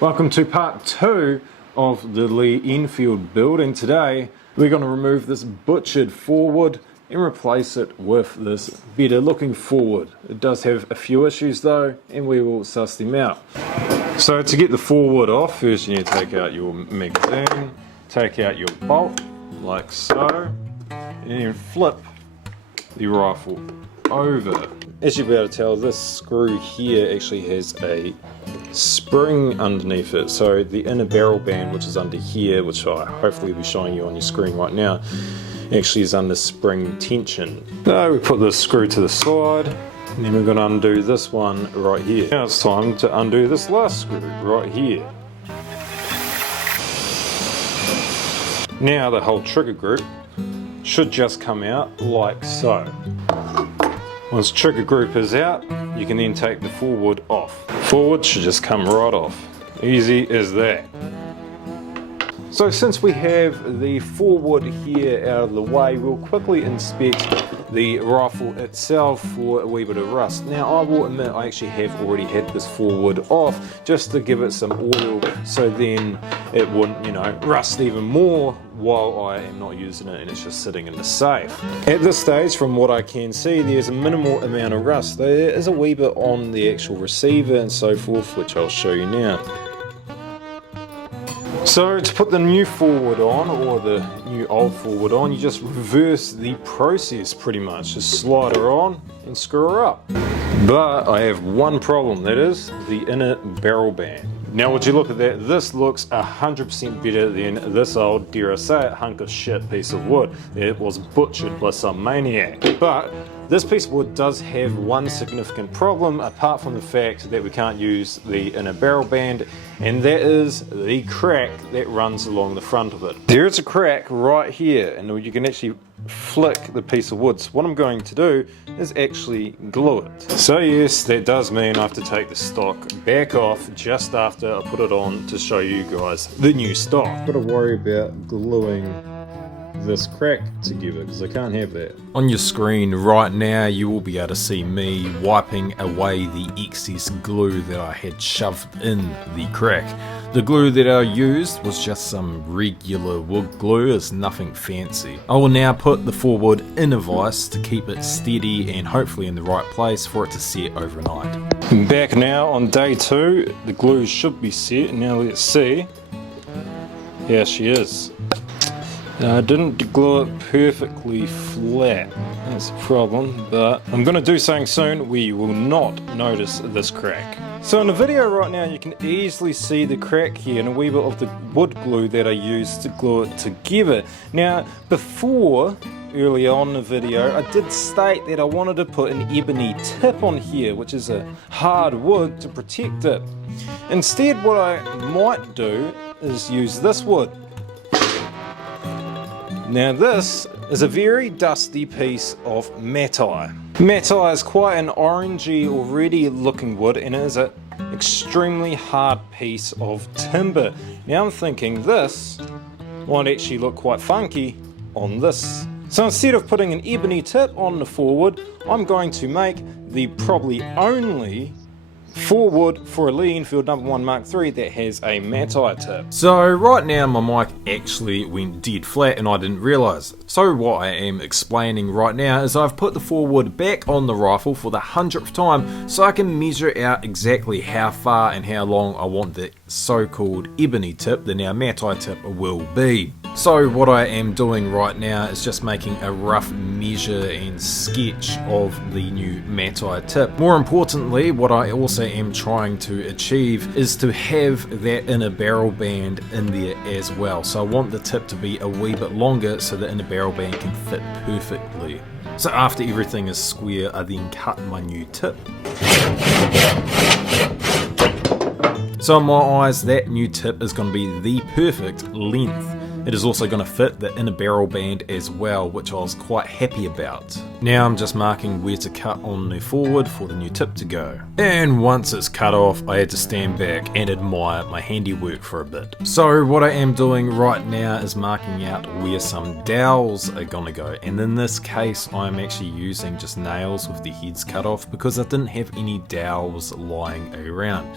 Welcome to part 2 of the Lee Enfield build, and today we're going to remove this butchered fore-wood and replace it with this better looking fore-wood. It does have a few issues though, and we will suss them out. So to get the fore-wood off, first you need to take out your magazine, take out your bolt like so, and then flip the rifle over. As you'll be able to tell, this screw here actually has a spring underneath it, so the inner barrel band, which is under here, which I hopefully will be showing you on your screen right now, actually is under spring tension. So we put this screw to the side, and then we're going to undo this one right here. Now it's time to undo this last screw right here. Now the whole trigger group should just come out like so. Once trigger group is out, you can then take the fore-wood off. Fore-wood should just come right off. Easy as that. So since we have the fore-wood here out of the way, we'll quickly inspect the rifle itself for a wee bit of rust. Now I will admit I actually have already had this fore-wood off just to give it some oil so then it wouldn't, rust even more while I am not using it and it's just sitting in the safe. At this stage, from what I can see, there's a minimal amount of rust. There is a wee bit on the actual receiver and so forth, which I'll show you now. So to put the new fore-wood on, or the new old fore-wood on, you just reverse the process pretty much. Just slide her on and screw her up. But I have one problem, that is the inner barrel band. Now would you look at that, this looks 100% better than this old, dare I say it, hunk of shit piece of wood. It was butchered by some maniac. But this piece of wood does have one significant problem, apart from the fact that we can't use the inner barrel band, and that is the crack that runs along the front of it. There is a crack right here, and you can actually flick the piece of wood. So what I'm going to do is actually glue it. So yes, that does mean I have to take the stock back off just after I put it on to show you guys the new stock. Got to worry about gluing this crack together because I can't have that. On your screen right now you will be able to see me wiping away the excess glue that I had shoved in the crack. The glue that I used was just some regular wood glue, it's nothing fancy. I will now put the fore-wood in a vise to keep it steady and hopefully in the right place for it to set overnight. Back now on day 2, the glue should be set. Now let's see. Here she is. I didn't glue it perfectly flat, that's a problem, but I'm going to do something soon where you will not notice this crack. So in the video right now you can easily see the crack here and a wee bit of the wood glue that I used to glue it together. Now before, early on in the video, I did state that I wanted to put an ebony tip on here, which is a hard wood to protect it. Instead what I might do is use this wood. Now this is a very dusty piece of Matai. Matai is quite an orangey or reddy looking wood and it is an extremely hard piece of timber. Now I'm thinking this might actually look quite funky on this. So instead of putting an ebony tip on the fore-wood, I'm going to make the probably only fore-wood for a Lee Enfield No.1 Mk3 that has a Matai tip. So right now my mic actually went dead flat and I didn't realise. So what I am explaining right now is I've put the fore-wood back on the rifle for the 100th time so I can measure out exactly how far and how long I want the so-called ebony tip, the now Matai tip, will be. So what I am doing right now is just making a rough measure and sketch of the new Matai tip. More importantly, what I also am trying to achieve is to have that inner barrel band in there as well. So I want the tip to be a wee bit longer so the inner barrel band can fit perfectly. So after everything is square, I then cut my new tip. So in my eyes, that new tip is going to be the perfect length. It is also going to fit the inner barrel band as well, which I was quite happy about. Now I'm just marking where to cut on the forward for the new tip to go. And once it's cut off, I had to stand back and admire my handiwork for a bit. So what I am doing right now is marking out where some dowels are going to go, and in this case I'm actually using just nails with the heads cut off because I didn't have any dowels lying around.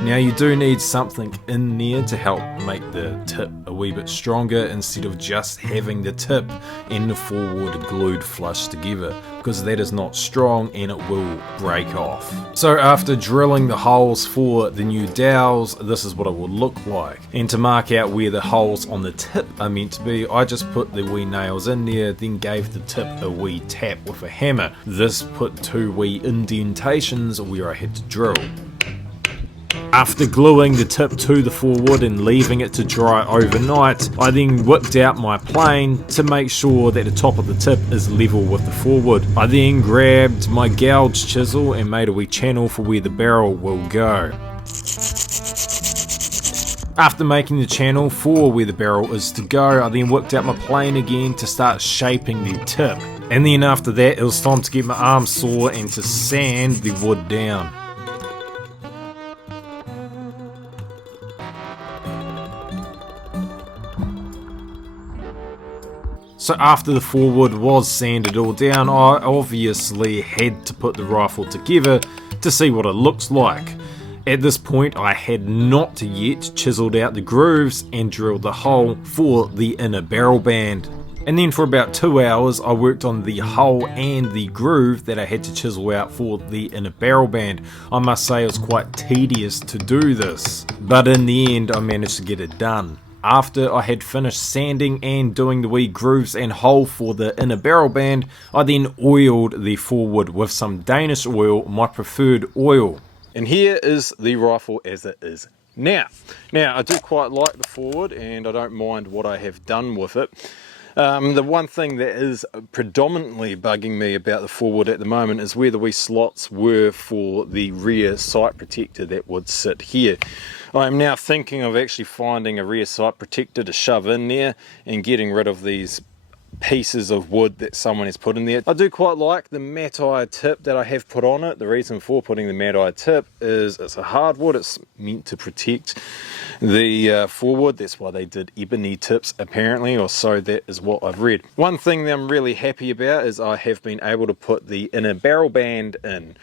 Now you do need something in there to help make the tip a wee bit stronger instead of just having the tip and the forward glued flush together, because that is not strong and it will break off. So after drilling the holes for the new dowels, this is what it will look like. And to mark out where the holes on the tip are meant to be, I just put the wee nails in there, then gave the tip a wee tap with a hammer. This put 2 wee indentations where I had to drill. After gluing the tip to the forward and leaving it to dry overnight, I then whipped out my plane to make sure that the top of the tip is level with the forward. I then grabbed my gouge chisel and made a wee channel for where the barrel will go. After making the channel for where the barrel is to go, I then whipped out my plane again to start shaping the tip. And then after that, it was time to get my arm saw and to sand the wood down. So after the forward was sanded all down, I obviously had to put the rifle together to see what it looks like. At this point I had not yet chiseled out the grooves and drilled the hole for the inner barrel band. And then for about 2 hours I worked on the hole and the groove that I had to chisel out for the inner barrel band. I must say it was quite tedious to do this, but in the end I managed to get it done. After I had finished sanding and doing the wee grooves and hole for the inner barrel band, I then oiled the forward with some Danish oil, my preferred oil. And here is the rifle as it is now. Now I do quite like the forward and I don't mind what I have done with it. The one thing that is predominantly bugging me about the forward at the moment is where the wee slots were for the rear sight protector that would sit here. I am now thinking of actually finding a rear sight protector to shove in there and getting rid of these pieces of wood that someone has put in there. I do quite like the Matai tip that I have put on it. The reason for putting the Matai tip is it's a hardwood, it's meant to protect the forward. That's why they did ebony tips apparently, or so that is what I've read. One thing that I'm really happy about is I have been able to put the inner barrel band in.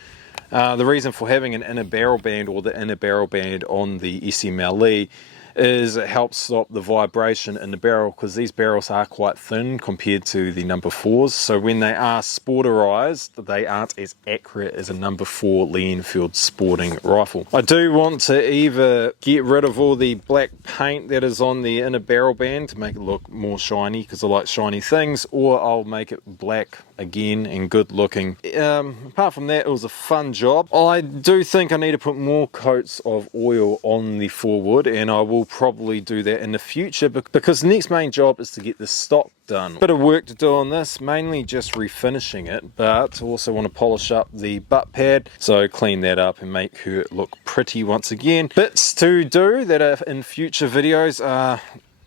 The reason for having an inner barrel band or the inner barrel band on the SMLE is it helps stop the vibration in the barrel, because these barrels are quite thin compared to the number 4s, so when they are sporterized they aren't as accurate as a number 4 Lee Enfield sporting rifle. I do want to either get rid of all the black paint that is on the inner barrel band to make it look more shiny, because I like shiny things, or I'll make it black again and good looking. Apart from that, it was a fun job. I do think I need to put more coats of oil on the forward, and I will probably do that in the future, because the next main job is to get the stock done. Bit of work to do on this, mainly just refinishing it, but also want to polish up the butt pad, so clean that up and make her look pretty once again. Bits to do that are in future videos are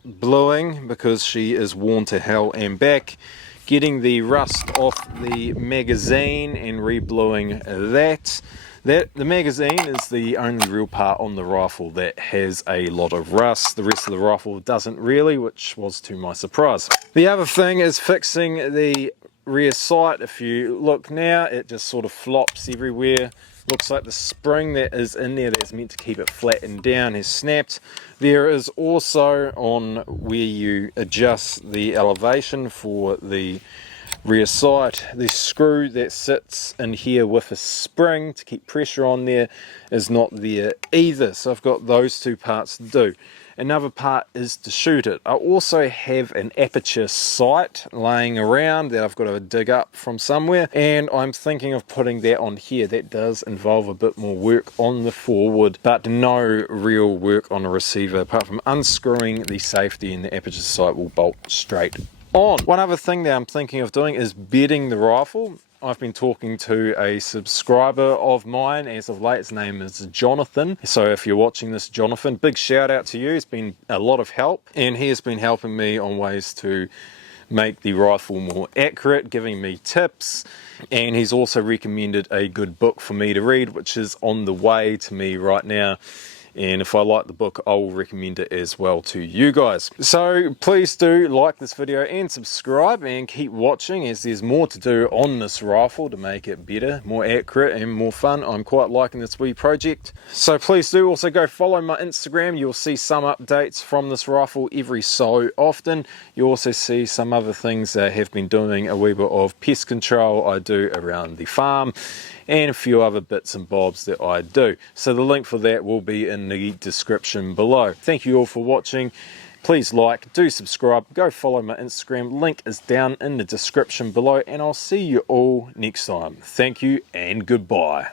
bluing, because she is worn to hell and back, getting the rust off the magazine and re-bluing that. The magazine is the only real part on the rifle that has a lot of rust. The rest of the rifle doesn't really, which was to my surprise. The other thing is fixing the rear sight. If you look now, it just sort of flops everywhere. Looks like the spring that is in there that's meant to keep it flattened down has snapped. There is also on where you adjust the elevation for the rear sight, the screw that sits in here with a spring to keep pressure on there is not there either, so I've got those two parts to do. Another part is to shoot it. I also have an aperture sight laying around that I've got to dig up from somewhere, and I'm thinking of putting that on here. That does involve a bit more work on the forward, but no real work on the receiver apart from unscrewing the safety, and the aperture sight will bolt straight on. One other thing that I'm thinking of doing is bedding the rifle. I've been talking to a subscriber of mine as of late. His name is Jonathan. So if you're watching this, Jonathan, big shout out to you. It's been a lot of help, and he has been helping me on ways to make the rifle more accurate, giving me tips, and he's also recommended a good book for me to read, which is on the way to me right now. And if I like the book, I'll recommend it as well to you guys. So please do like this video and subscribe and keep watching, as there's more to do on this rifle to make it better, more accurate and more fun. I'm quite liking this wee project. So please do also go follow my Instagram. You'll see some updates from this rifle every so often. You'll also see some other things I have been doing, a wee bit of pest control I do around the farm, and a few other bits and bobs that I do. So the link for that will be in the description below. Thank you all for watching. Please like, do subscribe, go follow my Instagram. Link is down in the description below, and I'll see you all next time. Thank you and goodbye.